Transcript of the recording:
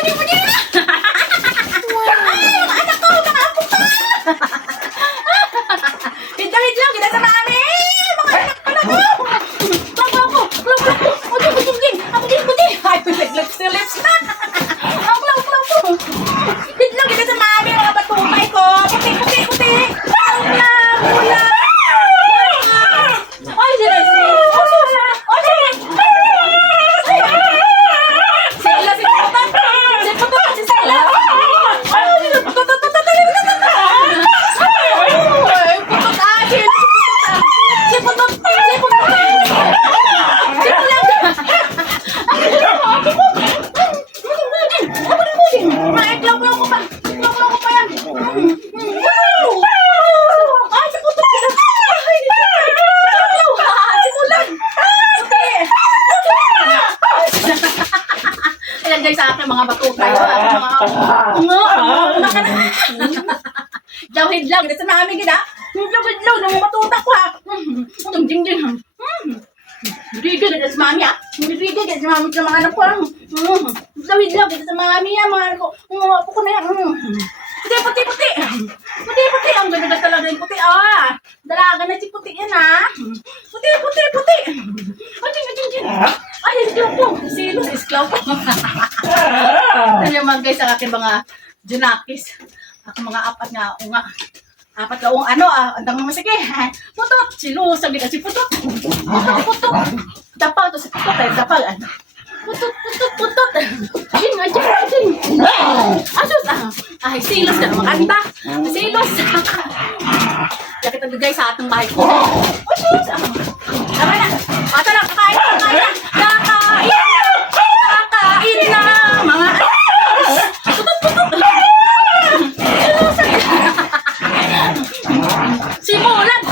Pudi na! Ay, mga anak ko, mga apo ko! Hintawid lang, kita sa mami! Mga anak ko na ko! Klaw! Pudi! Ay, lips na! Ang klaw po! Hintawid lang, kita sa mami, mga batupay ko! Puti! Mula! Ay, sila! Ayan guys, sa akin mga batutay. Jawid lang, dito sa namin gina. Jawid lang, nang matutak ko ha. Ding. Riga dito sa mami ha. Riga dito sa mami sa mga anak ko. Jawid lang, dito sa mami ha. Mga anak ko. Apo ko na yan. Puti. Ang ganda talaga yung puti. Dalaga na si puti yan ha. Puti. Ay, hindi po. Sino si Isklaw po. Ano naman guys, ang aking mga junakis. Ako mga apat na unga. Apat na unga andang mga sige. Putot. Silusag din si Putot. Putot. Dapaw to si Putot. Dapaw. Putot. Ding. Asus. Ay, silos na makanta. Silos. Yakit ang guys sa atong bahay ko. Asus. Tama na. Ata na, kakain na mga putot. Simulan.